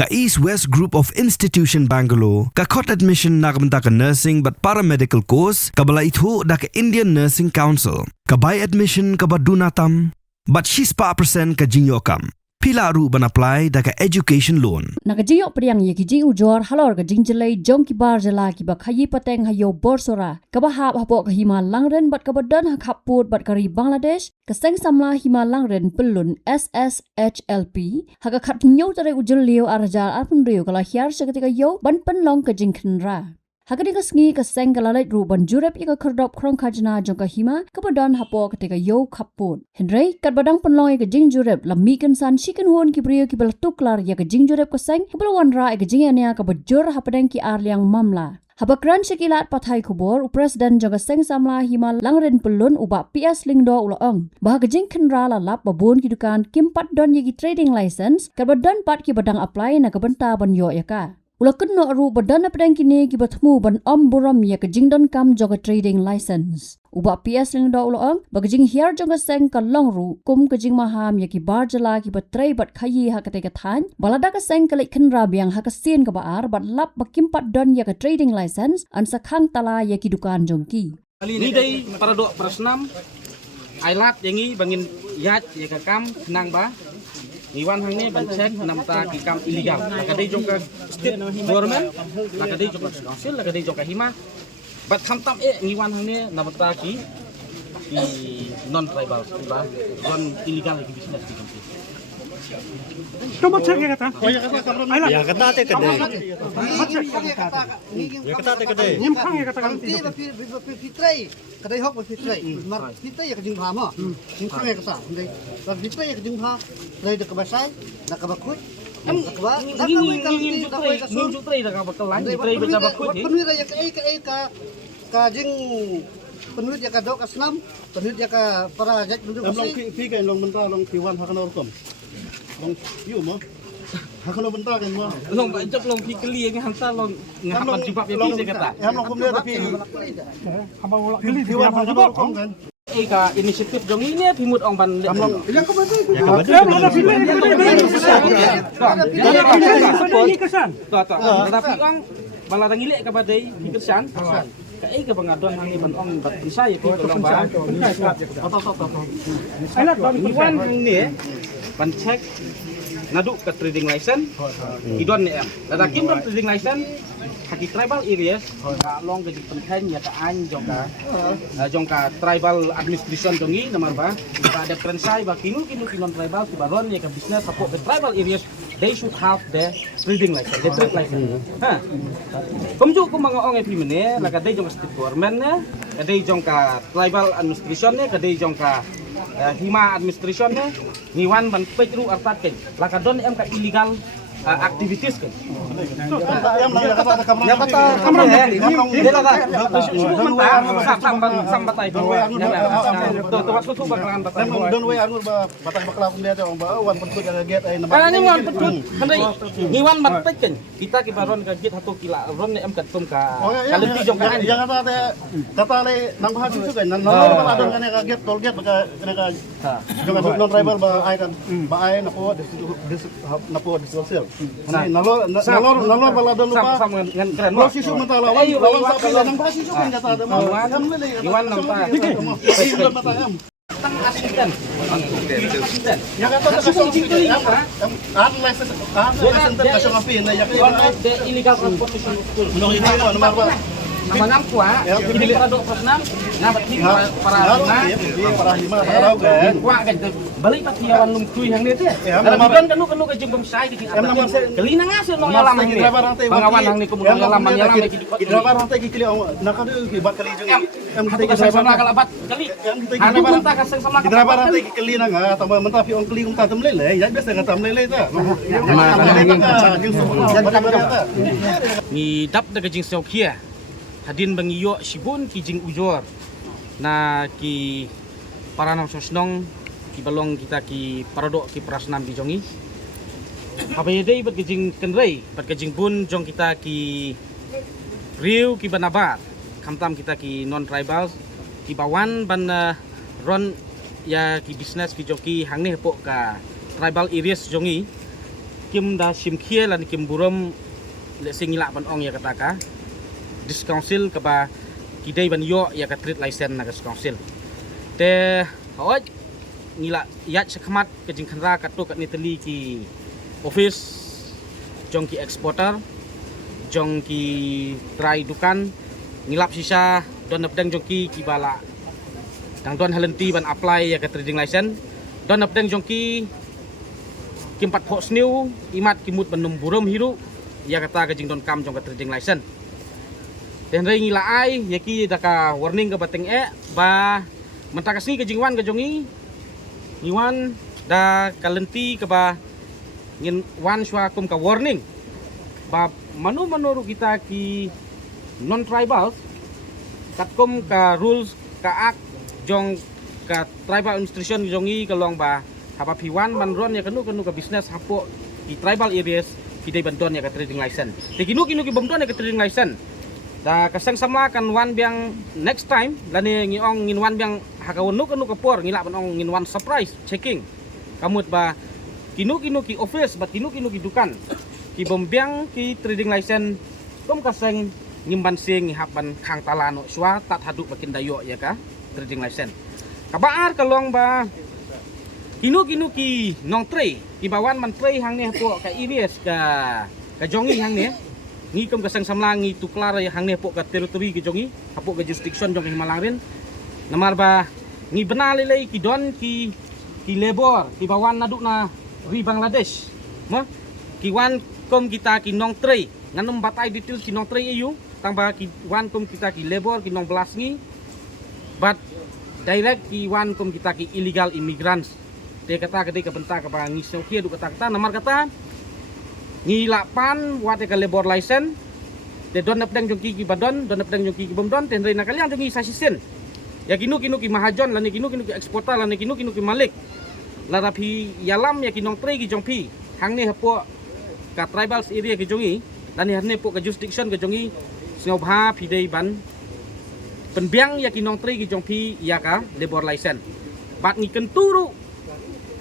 Ka East West Group of Institution Bangalore, ka khot admission na kabanta ka nursing but paramedical course, kabala itho da ka Indian Nursing Council, ka buy admission ka badunatam, but she's pa percent ka jinyokam. Pila ru ban apply da ka education loan. Nakajiyo priang ye kijing ujor halor ka jingjelai jong ki bar jala ki ba khayi pateng hayo borsora ka ba hap hapo ka hima langren bat ka badan ha khaput bat kari Bangladesh ka seng samla hima langren pelun SSHLP ha ka khat nyau tare ujul liu arjar arpun riu kala hiar seketika yo ban penlong ka jingkhenra. Hakadi ka sngi ka seng ka lalait ru ban jurep ika khardop krong khajna jong ka hima ka badan hapo ketika yo khaput. Henry kat badang penlong ika jing jurep la mi kan san chicken hon ki brio ki bel tuklar ya ka jing jurep ka seng ka bel wanra ika jing ania ka bajur hapadang ki arliang mamla. Habakran sekilat pathai kubor Presiden jaga seng samla hima langren pelun uba PS lingdo uloong. Bah ka jing khenra la lap babun ki dukan kimpat don yegi trading license ka badan pat ki badang apply na ka benta ban yo ya ka. Ulakan no aru badan pedang kini gibatmu ban buram ya kejingdon kam joga trading license. Uba PS ling do uloang bagajing hiar joga seng ka longru kum kejing maham ya ki barjala ki batrai bat khayi ha ka than balada ka seng kalik khenra biang ha ka sin ka baar bat lap bakimpat don ya ka trading license an sakhang tala ya ki dukan jongki. Ni dai paradok prasnam ailat yangi bangin yat ya ka kam nang ba Iwan hang ni bancek namta kikam illegal. Lakadai jong ka state government, lakadai jong ka council, lakadai jong ka hima. But kamtam ngiwan hang ni namta ki non tribal, ba? Non illegal ki business ki kampi. Kamu cek ya kata? Ya kata te kede. Ya kata te kede. Nyimpang ya kata kan? Fitrai, kadai hok fitrai. Mar fitrai ya kejing pha ma. Nyimpang ya kata. Dar fitrai ya kejing pha. Dari dek basai, nak bakut. Nakaba, Ngim jutrai dah ka bakalan, jutrai baca bakut ni. Penuh ya ka jing penuh ya ka dok aslam, penuh ya ka para jaj penuh Long pi kan long bentar long piwan hakan orkom. Long yu mo. Hakan bentar kan mo. Long bajak long pikeli yang hantar long ngapan jubab ya bisa kata. Ya long kumnya tapi Hamba ulak geli di piwan mana hakan juga. orkom kan. Ka inisiatif dong ini pimut ong ban. Ya kabadu. Ada pilih ini kesan. Tetapi ong malah ngilek ka badai pikersan. Kai ka bangadon hang ban ong bat bisa ya pi tolong ba. Ailat baru Iwan hang ni ban cek ngaduk ke trading license idon ni em. Tetapi don trading license haki tribal areas long ke penten ya ka an jongka tribal administration dongi nomor ba ada prensai ba kinu non tribal ki baron ya ka business support the tribal areas they should have the trading license the trade license ha pemju ko mga ong epi mene la ka dai jong state government ne ka dai jongka tribal administration ne ka dai jongka hima administration ne niwan ban petru artat ken la ka don em ka illegal activities kan. Ya kata kamera. Ya kata kamera ya. Dia kata sambat ay. Tuh waktu tu bakalan batal. Don we angur ba batang bakla kum dia ong ba wan pentut ya get ay nama. Karena ngiwan petut, hendak ngiwan batek kan. Kita kibaron ka git hatu kila ron em katum ka. Kaleti jong kan. Ya kata le nang bahas itu kan. Nang ba adon kan ka get tol get ka jong non tribal ba ay kan. Ba ay napo napo disosial. Nalor balado lupa. Sama dengan keren. Lo sisu mata lawan sapi nang bahas itu kan kata ada mau. Iwan nampak. Tang asisten. Ya kata license kasong apin na yakin The illegal transportation school. nomor apa? Nama kuah, ini paradok persnam, ngabat him para lima, tahu kan? Kuah kan, balik pati awan lum kuy yang dia tu. Dalam kan kanu ke jembem sai di kelina ngasih nong yalam ni. Pengawan nang ni kemudian yalam di. Driver rantai kili nakadu bat kali jeng. Hatu kasang sama kalabat kali. Anu pun tak kasang sama Driver rantai kili nang tambah mentapi ong keli ta temlele, ya biasa ngata temlele ta. Ni dap de kejing seukia. Hadin bangiyo sibun kijing ujor na ki paranam sosnong ki balong kita ki paradok ki prasnam ki jongi apa yedei bat kijing kenrei bat kijing bun jong kita ki riu ki banabat kamtam kita ki non tribal ki bawan ban ron ya ki business ki joki hangne pok ka tribal areas jongi kim da sim khie lan kim buram le sing ila ban ong ya kataka discouncil ka ba kidai ban yo ya ka trade license na ka discouncil te hoj ngila yat sakmat ke jing khanra ka to ka ni teli ki office jong ki exporter jong ki trai dukan ngilap sisa don napdang jong ki bala dang don halenti ban apply ya ka trading license don napdang jong ki kimpat phok sniu imat kimut banum burum hiru ya kata ka jing don kam jong ka trading license den rei ngila ai ya ki daka warning ka bateng ba mentakasni ka jingwan ka jongi niwan da kalenti ka ba ngin wan shwa kum ka warning ba manu kita ki non tribal katkum ka rules ka act jong ka tribal institution jongi kalong ba haba piwan manron ya kanu ka business hapo di tribal areas kidai bandon ya ka trading license te kinu ki bandon ya ka trading license da kasang sama kan wan biang next time lani ngiong ngin wan biang hakawonu kanu ka por ngila banong ngin wan surprise checking kamut ba kinu ki office ba kinu ki dukan ki bombiang ki trading license kom kaseng ngimban sing ngihapan khang talano swa tat haduk bakin dayo ya ka trading license kabaar kalong ba kinu ki nong tre ki bawan man tre hang ne po ka iris ka jongi hang ne ngi kom kasang samlang ngi tuklar hang ne po ka teritori ki jongi hapo ka jurisdiction jong himalangrin namar ba ngi benalilei ki don ki labor ki bawan naduk na ri Bangladesh mo ki wan kom kita ki nong tre nganum batai detail ki nong tre eu tambah ki wan kom kita ki labor ki nong belas ngi but direct ki wan kom kita ki illegal immigrants te kata kedai ka bentak ka ngi so kia du kata namar kata ngi lapan wate ka labor license te don napdang jong ki badon don napdang jong ki bomdon te rei nakalian jong ki sasisen ya kinu ki mahajon lan kinu ki eksporter lan kinu ki malik larapi yalam ya kinong tre ki jong pi hang ne hapo ka tribals area ki jongi dan ne po ka jurisdiction ki jongi snobha pidei ban penbiang ya kinong tre ki jong pi ya ka labor license bat ngi kenturu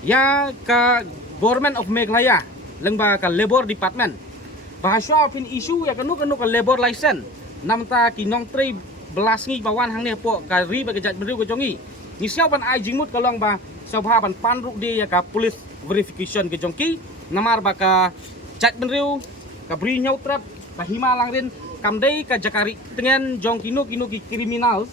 ya ka government of Meghalaya lengba ka labor department bahasa pin issue ya kanu ka labor license namta kinong tre belas ngi bawan hang ne po ka ri ba kejat meriu ka jongi ni siapan ai jingmut kalong ba sababan panruk dia ya ka police verification ke jongki namar baka chat benriu ka bri nyau trap ka himalang rin kamdei ka jakari tengen jong kinu ki criminals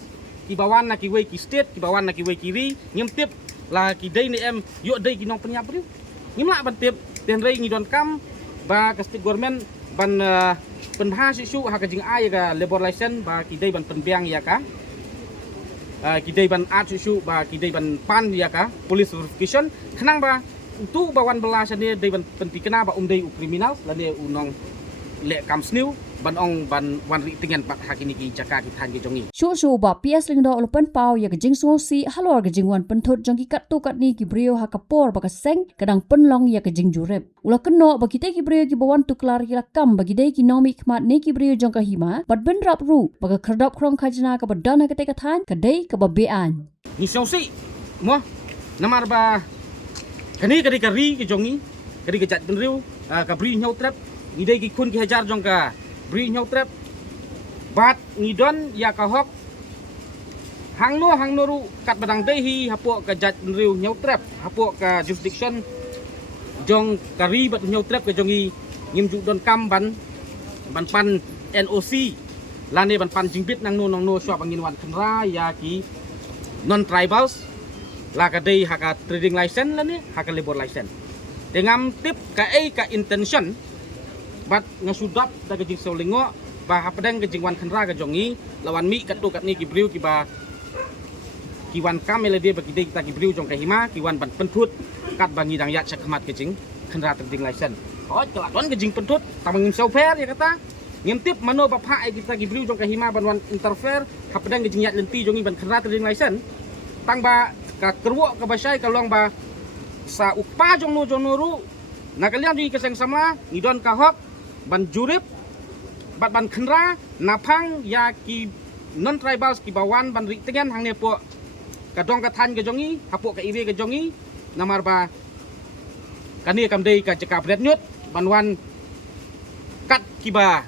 ki bawan na ki we ki state ki bawan na ki we kiri ngimtip la ki dei ni em yo dei ki nong penyap riu ngimla bantip ten rei ngidon kam ba ka state government ban penha sisu ha ka jing ai ka labor license ba ki dei ban penbiang ya ka kidai ban at susu ba kidai ban pan ya ka police verification kenang ba tu bawan belas ni dei ban penti kena ba dei kriminal lane unong le kam sniu ban ong ban wan ri tingan pak hakini ki jaka ki than ki jongi shu ba PS lingdo olopan pau ya jing so si halor ga jingwan penthut jong ki kat tu kat ni ki brio ha kapor ba ka seng kadang penlong ya ka jing jurep ula keno ba kita ki brio ki bawan tu klar ki rakam ba dei ki nomi khmat ne ki brio jong ka hima bat ben rap ru ba ka khardap krong khajna ka ba dana ka te ka than ka dei ka ba bean ni so si mo namar ba kani kadi ka ri ki jongi kadi ka jat ben riu ka bri nyau trap ni dei ki kun ki hajar jong ka bri nyau trap bat ngidon ya ka hok hang no ru kat badang dei hi hapo ka jat riu nyau trap hapo ka jurisdiction jong kari bat nyau trap ka jongi ngim ju don kam ban pan NOC lane ban pan jingbit nang no shop angin wan khnra ya ki non tribals la ka dei ha ka trading license lane ha ka labor license dengan tip ka intention bat ngasudap daga jing solingo ba hapadang ke jingwan khanra ka jongi lawan mi katu kat ni ki briu ki ba ki wan kamele dia bagi kita ki briu jong ka hima ki wan ban penthut kat bangi dang ya chakmat ke jing khanra trading license oh kelakon ke jing penthut tamangin sofer ya kata ngintip mano bapha ai kita ki briu jong ka hima ban wan interfere hapadang ke jing ya lenti jongi ban khanra trading license tang ba ka kerwo ka basai ka long ba sa upa jong no ru nakalian di keseng sama ngidon ka hok ban jurip bat ban khenra napang ya ki non tribals ki bawan ban ri tengen hang ne po kadong ka than ke jongi hapo ka ire ke jongi namar ba kani kam dei ka jaka bret nyut banwan kat kiba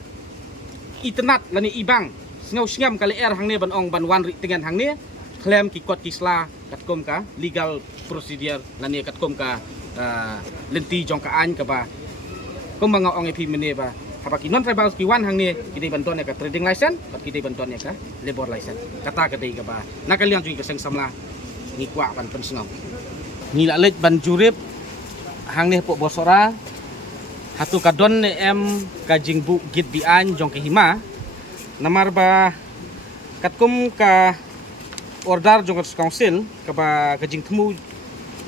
internet lani ibang ngau sngam kali hang ne ban ong banwan ri tengan hang ne klaim ki kot kisla katkom ka legal procedure lani katkom ka lenti jong ka an ka ba kom manga ong epi mene ba haba ki non tribal ki wan hang ne ki dei bantuan ka trading license bat ki dei bantuan ka labor license kata ka dei ka ba nakaliang jui ka seng samla ni kwa ban pen sngam ni la lej ban jurip hang ne po bosora hatu ka don ne em ka jingbu git bi an jong ke hima namar ba katkum ka order jong council ka ba ka jing thmu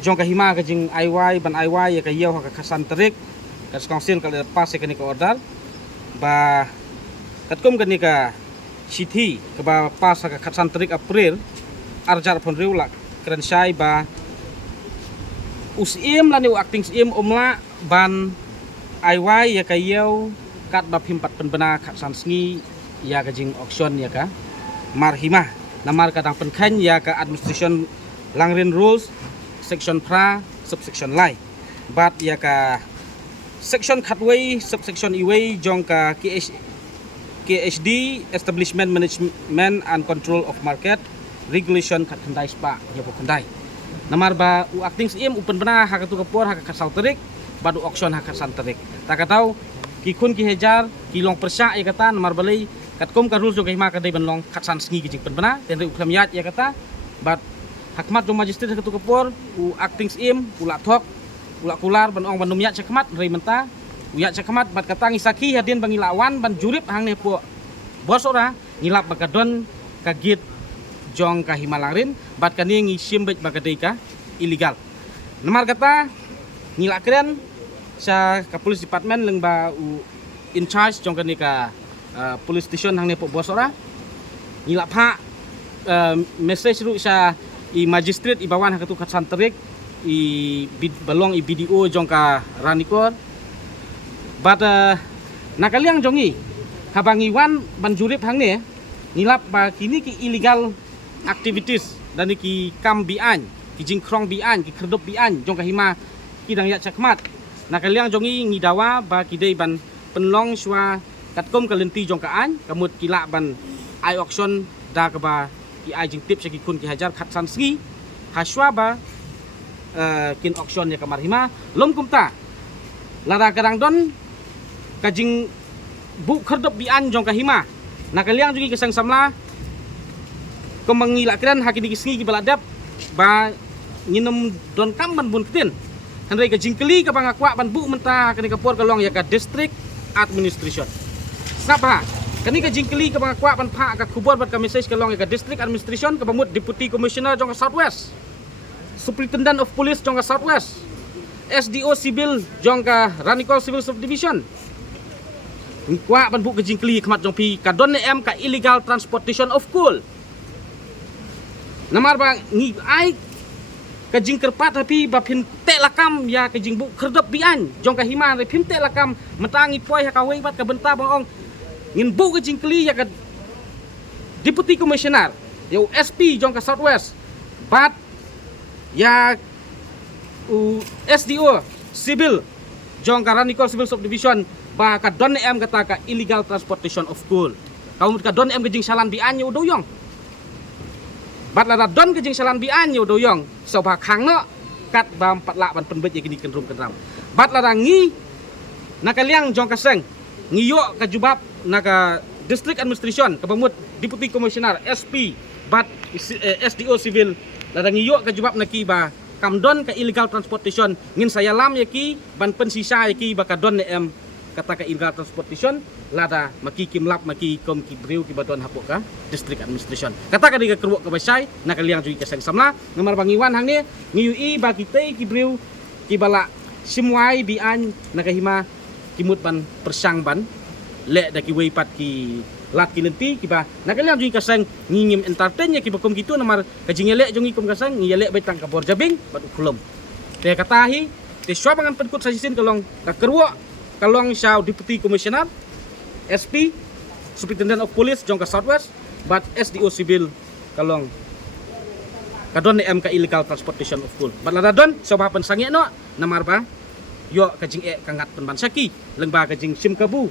jong ka hima ka jing IY ban IY ya ka yau ka khasan terik ka council ka pas ka ni ka order ba katkum ka ni ka sithi ka ba pas ka khasan terik April arjar pon riula kran sai ba usim lani acting sim umla ban IY ya ka yau kat ba phimpat penbena khasan sngi ya ka jing auction ya ka marhima namar kadang penkhan ya ka administration langrin rules section pra subsection lai bat ya ka section khatway subsection iway jong ka KHD establishment management and control of market regulation khat khandai spa ya bo khandai namar ba u acting sim upen bena ha ka tu kapor ha ka kasal terik badu auction ha ka santerik tak tahu ki khun ki hejar ki long persa ya kata namar balai katkom ka rules jong ka hima ka dei ban long khatsan sngi ki jing pen bena ten ri uklam yat ya kata bat hakmat jong magistrate ha ka tu kapor u acting sim ula thok ula kular ban ong ban numyat chakmat rei menta uyat chakmat bat kata ngisaki hadin bang ilawan ban jurip hang ne po bosora ngilap bakadon ka git jong ka himalangrin bat kani ngisim bet bakadei ka illegal namar kata ngilak keren sa ka police department leng ba u in charge jong kani ka police station hang ne po bosora ngilap ha message ru sa i magistrate i bawan ha ka tu khatsan terik i balong i BDO jong ka ranikor bat nakaliang jongi habangi wan ban jurip hang ne ngilap ba kini ki illegal activities dan ki kam bian ki jingkrong bian ki kerdop bian jong ka hima ki dang ya chakmat nakaliang jongi ngidawa ba ki dei ban penlong swa katkom ka lenti jong ka an kamut ki la ban ai auction da ka ba ki ai jing tip sa ki kun ki hajar khatsan sngi haswa ba kin auction ya kamar hima lom kumta lara kadang don kajing bu kerdop bian jong ka hima nakaliang jongi kesang samla ko mangilakran hakini kisngi ki baladap ba nginem don kam ban bun ketin handai ka jingkeli ka bangakwa ban bu menta kani kapor kalong ya ka district administration sapa kani ka jingkeli ka bangakwa ban pha ka kubor bat ka message kalong ya ka district administration ka bamut deputy commissioner jong ka southwest superintendent of police jong ka southwest SDO civil jong ka Ranikol civil subdivision kwa ban bu ka jingkeli khamat jong pi ka don em ka illegal transportation of coal namar bang ngi ai ka jing kerpat tapi ba phin te lakam ya ka jing bu kherdap bian jong ka hima re phin te lakam metangi poi ha ka wei bat ka benta bang ong ngin bu ka jing kli ya ka deputy commissioner ya SP jong ka southwest bat ya SDO civil jong ka Ranikol civil subdivision ba ka don em kata ka illegal transportation of coal kaum ka don em ka jing salan bian yu doyong bat la don ke jing salan bi anyo doyong so ba khang no kat bam pat la ban penbet ya kini kenrum kenram bat la ngi nakaliang jong kaseng ngiyo ka jubab naka district administration ka bamut deputy commissioner SP bat SDO civil la ngiyo ka jubab naki ba kam don ka illegal transportation ngin saya lam ya ki ban pensisa ya ki ba ka don em kata ka illegal transportation lada maki kimlap maki kom ki breu ki baton hapok ka district administration kata ka diga kerwok ka basai nakaliang jui ka sang samla ngamar bangiwan hang ni ngiui ba kitei ki breu ki bala simwai bian nakahima kimut ban persang ban le da ki weipat ki lat ki lenti ki ba nakaliang jui ka sang ngingim entertain ya ki bakom gitu namar ka jingele jongi kom ka sang ngiyele betang ka borjabing bat ukulom te katahi te swabangan penkut sajisin kalong ka kerwok kalong siya deputy commissioner SP superintendent of police jong ka southwest but SDO civil kalong kadon ni MK illegal transportation of coal bat la don so ba pen sangi no namar ba yo kajing kangat penban saki lengba kajing sim kabu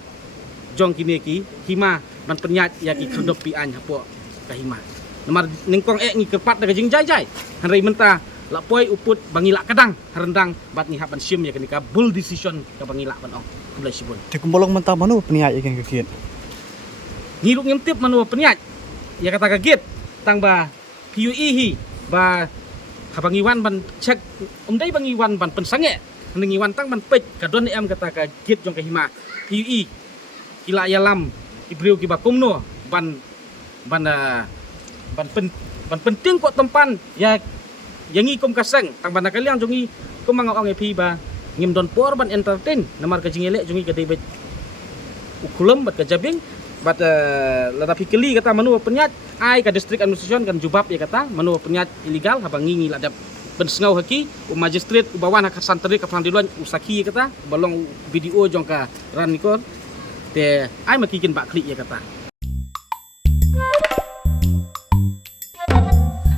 jong kini ki hima ban penyat ya ki kedop pi an hapo ka hima nomor ningkong ngi kepat da kajing jai hanrai menta lapoi uput bangila kadang rendang bat ni haban sim ya kenika bull decision ka bangila ban ong kulai sibun Thì cũng bolong mentah manu peniak ikan kekit. ngiluk ngimtip manu penyat ya kata kaget tang ba PUE hi ba habangiwan ban cek umdai bangiwan ban pensange ngiwan tang ban pej kadon em kata kaget jong ka hima PUE kila yalam ibriu ki bakumno ban penting kok tempan ya yangi kum kaseng tang ban kaliang jongi kum mangong epi ba ngim don por ban entertain namar ka jingele jongi ka debet ukulum bat ka jabing bat lada pikeli kata manu penyat ai ka district administration kan jubab ya kata manu penyat ilegal habangi ngi ladap pensengau haki magistrate ubawan hak santri ka pangdiluan usaki kata balong video jong ka ran nikor te ai makikin bak klik ya kata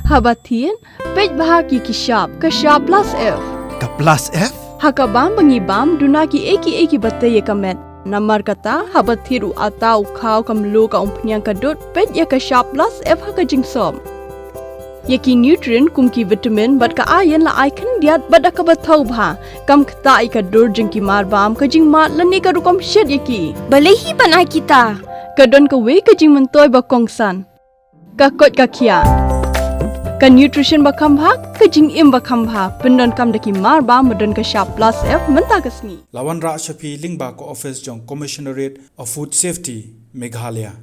Habatin, pej bahagi kishap plus F. Ka plus F? Hakabam bangibam dunaki eki batte ye kamet. Namar kata habathiru atau khau kamlu ka umpnyang kadut pej ya kishap plus F haka jingsom. Yaki nutrient kumki vitamin bat ka ayen la ikan diat bat ka bathau bha kam khta ai ka dur jingki mar bam ka jing mat lani ka rukom shed yaki. Balehi banai kita. Kadon ka we ka jing mentoy ba kongsan. Ka kot ka kia. Ka nutrition bakam bha ka jing im bakam bha pendon kam daki mar ba madon ka sharp plus F menta kasni Lawan Ra Shafi Lingba ko office jong Commissionerate of Food Safety Meghalaya